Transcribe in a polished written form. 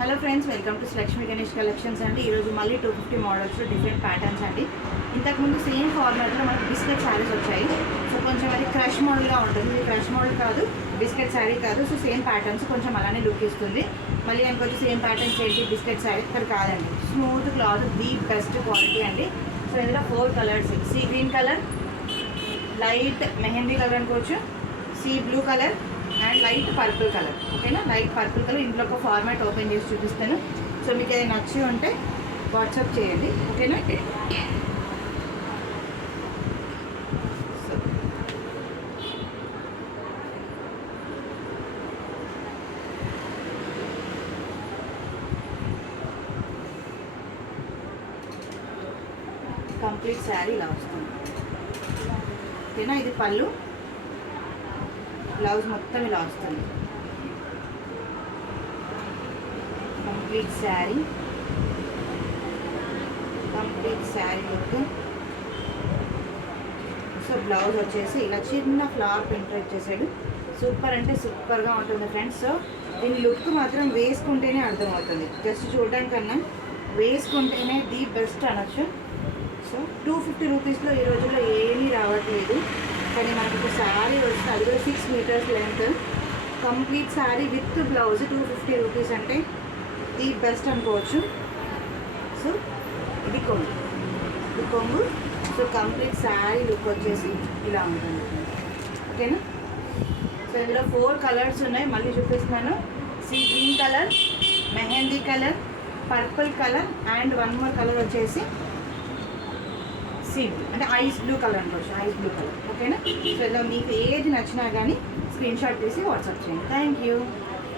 Hello friends, welcome to Lakshmi Ganesh collections అండి. ఈరోజు మళ్ళీ 250 మోడల్స్ డిఫరెంట్ ప్యాటర్న్స్ అండి. ఇంతకుముందు సేమ్ ఫార్మాట్లో మనకు బిస్కెట్ శారీస్ వచ్చాయి. సో కొంచెం అది క్రష్ మోడల్గా ఉంటుంది. ఇది క్రష్ మోడల్ కాదు, బిస్కెట్ శారీ కాదు. సో సేమ్ ప్యాటర్న్స్ కొంచెం అలానే లుక్ ఇస్తుంది. మళ్ళీ ఇంకొంచెం సేమ్ ప్యాటర్న్స్ ఏంటి, బిస్కెట్ శారీ ఇక్కడ కాదండి. Smooth cloth, the best quality అండి. సో ఇందులో 4 colours, sea green colour, light mehndi colour అనుకోవచ్చు, sea blue colour and light purple colour. ఓకేనా, లైట్ పర్పుల్ కలర్. ఇందులో ఒక ఫార్మాట్ ఓపెన్ చేసి చూపిస్తాను. సో మీకు ఏదైనా నచ్చి ఉంటే వాట్సాప్ చేయండి. ఓకేనా, కంప్లీట్ శారీ ఇలా వస్తుంది. ఓకేనా, ఇది పళ్ళు, బ్లౌజ్ మొత్తం ఇలా వస్తుంది. Complete sari look. So blouse వచ్చేసి ఇలా చిన్న ఫ్లవర్ ప్రింట్ వచ్చేసాడు. సూపర్ అంటే సూపర్గా ఉంటుంది ఫ్రెండ్స్. సో దీని లుక్ మాత్రం వేసుకుంటేనే అర్థమవుతుంది. జస్ట్ చూడడానికన్నా వేసుకుంటేనే ది బెస్ట్ అనొచ్చు. సో 250 రూపీస్లో ఈ రోజుల్లో ఏమీ రావట్లేదు. కానీ మనకు ఒక శారీ వస్తుంది, అది కూడా 6 metres length, complete sari with blouse 250 rupees అంటే ది బెస్ట్ అనుకోవచ్చు. సో ఇది కొంగు. సో కంప్లీట్ శారీ లుక్ వచ్చేసి ఇలా ఉంటుంది. ఓకేనా, సో ఇందులో 4 కలర్స్ ఉన్నాయి, మళ్ళీ చూపిస్తున్నాను. See green colour, mehndi colour, purple colour and 1 more colour వచ్చేసి అంటే ఐస్ బ్లూ కలర్ అనుకోవచ్చు, ఐస్ బ్లూ కలర్. ఓకేనా, సో ఇలా మీకు ఏది నచ్చినా కానీ స్క్రీన్ షాట్ తీసి వాట్సాప్ చేయండి. Thank you.